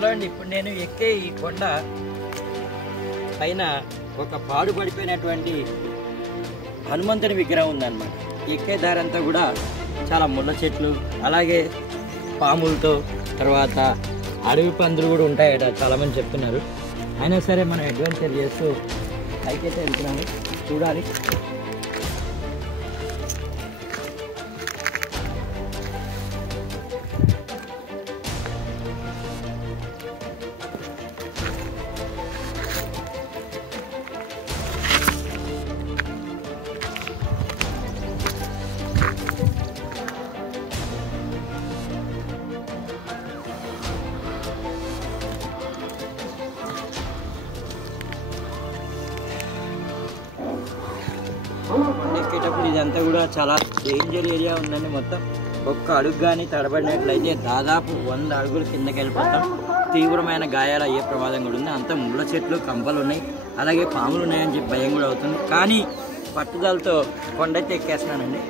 Hello అండి, ఇప్పుడు నేను ఎక్కే ఈ కొండ పైన ఒక పాడుపడిపోయినటువంటి హనుమంతుని విగ్రహం ఉందన్నమాట. ఎక్కే దారంతా కూడా చాలా ముళ్ళ చెట్లు, అలాగే పాములతో, తర్వాత అడవి పందులు కూడా ఉంటాయట చాలామంది చెప్తున్నారు. అయినా సరే మనం అడ్వెంచర్ చేస్తూ పైకైతే వెళ్తున్నాము, చూడాలి. ఎక్కేటప్పుడు ఇదంతా కూడా చాలా డేంజర్ ఏరియా ఉందండి. మొత్తం ఒక్క అడుగు కానీ తడబడినట్లయితే దాదాపు 100 అడుగులు కిందకి వెళ్ళిపోతాం. తీవ్రమైన గాయాలు అయ్యే ప్రమాదం కూడా ఉంది. అంతా ముళ్ళ చెట్లు, కంపలు ఉన్నాయి, అలాగే పాములు ఉన్నాయని చెప్పి భయం కూడా అవుతుంది. కానీ పట్టుదలతో కొండైతే ఎక్కేస్తున్నానండి.